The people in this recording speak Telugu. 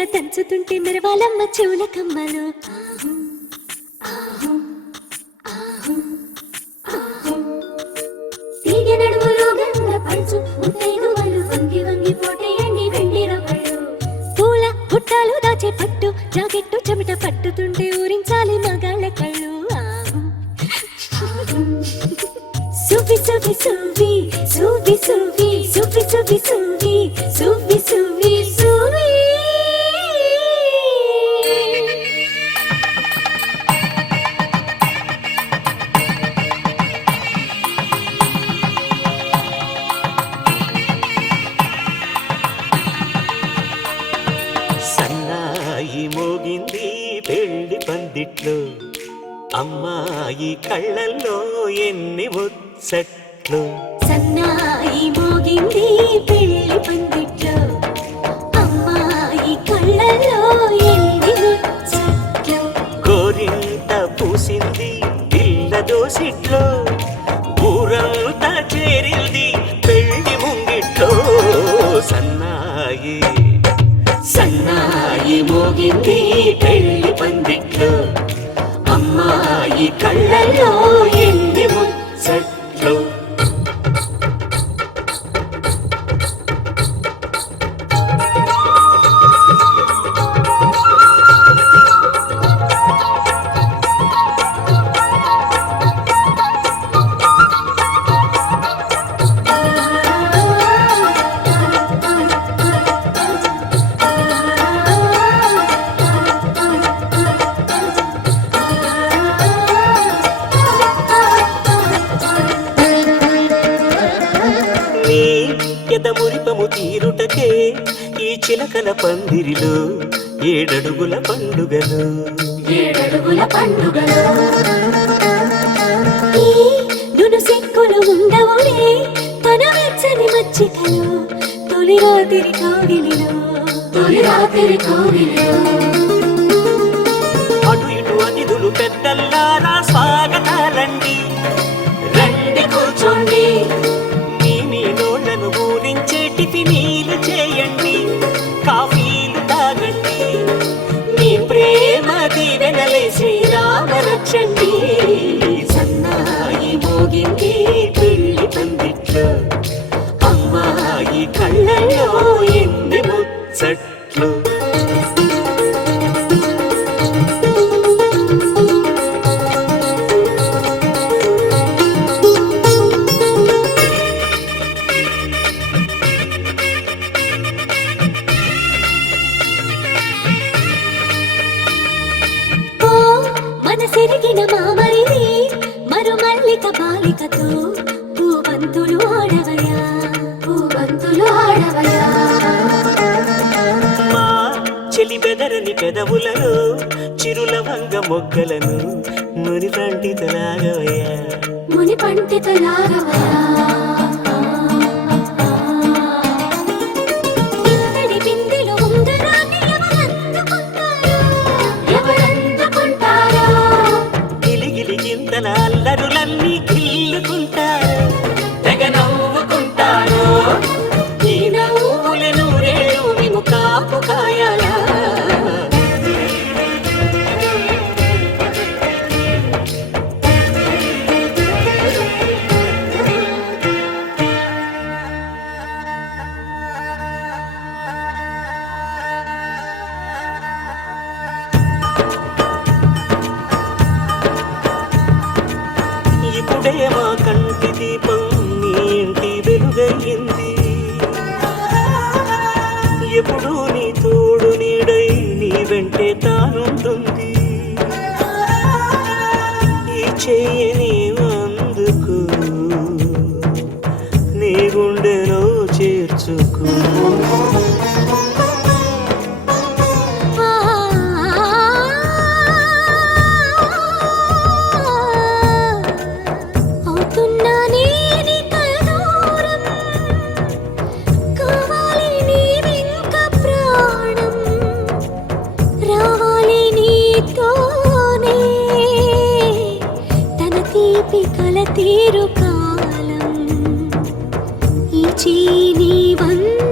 మెల్లగా దంచుతుంటే మెరవాలమ్మ చెవుల కమ్మలు. తీగ నడుములో గంగ పంచు ముత్తైదువలు వంగి వంగి పోటేయండి వెండి రవ్వలు. పూల బుట్టాలు దాచే పట్టు జాకెట్టు చెమట పట్టుతుంటే ఊరించాలి మగాళ్ళ కళ్ళు. సువి సువి సువి సువి సువి సువి సువి సువి సువి సువి సువి. సన్నాయి మోగింది పెళ్లి పందిట్లో, అమ్మాయి కళ్ళల్లో ఎన్ని ముచ్చట్లు. సన్నాయి మోగింది పెళ్లి పందిట్లో, అమ్మాయి కళ్ళల్లో ఎన్ని ముచ్చట్లు. గోరింట పూసింది పిల్ల దోసిట్లో, ఊరంతా చేరింది పెళ్లి ముంగిట్లో. సన్నాయి సన్నాయి మోగింది పెళ్లి పందిట్లో, అమ్మాయి కళ్ళల్లో ఎన్ని ముచ్చట్లు. ఎదమురిపము తీరుటకే ఈ చిలకల పందిరిలో ఏడడుగుల పండుగలు. ఏడడుగుల పండుగలు సిక్కులు ఉండవులే తన వెచ్చని మచ్చికలు. తొలి రాత్రి కోగిలిలో తొలి రాత్రి కోగిలిలో అటు ఇటు అతిథులు పెద్దల్లారా స్వాగతాలండి, రండి కూర్చోండి. టిఫినీలు చేయండి, కాఫీలు తాగండి, మీ ప్రేమ దీవెనలే శ్రీరామ రక్షండి. సన్నాయి మోగింది పెళ్లి పందిట్లో, అమ్మాయి కళ్ళల్లో ఎన్ని ముచ్చట్లు. మనసెరిగిన మామరిది మరుమల్లిక బాలికతో పూబంతులు ఆడవయా పూబంతులు ఆడవయా. మా చెలి బెదరని పెదవులలో చిరులవంగ మొగ్గలను ముని పండితలాగవయా ముని పండితలాగవయా. అల్లరులన్నీ గిల్లుకుంటారు, తెగ నవ్వుకుంటారు. ఈ నవ్వుల నూరేళ్ళు మేము కాపు కాయాలా. ఇప్పుడే మా కంటి దీపం నీ ఇంటి వెలుగయ్యింది, ఎప్పుడు నీ తోడు నీడై నీ వెంటే తానుంటుంది. ఈ చేయని అందుకు నీ గుండెలో చేర్చుకో. తీరు కాలం ఈ చీని వంద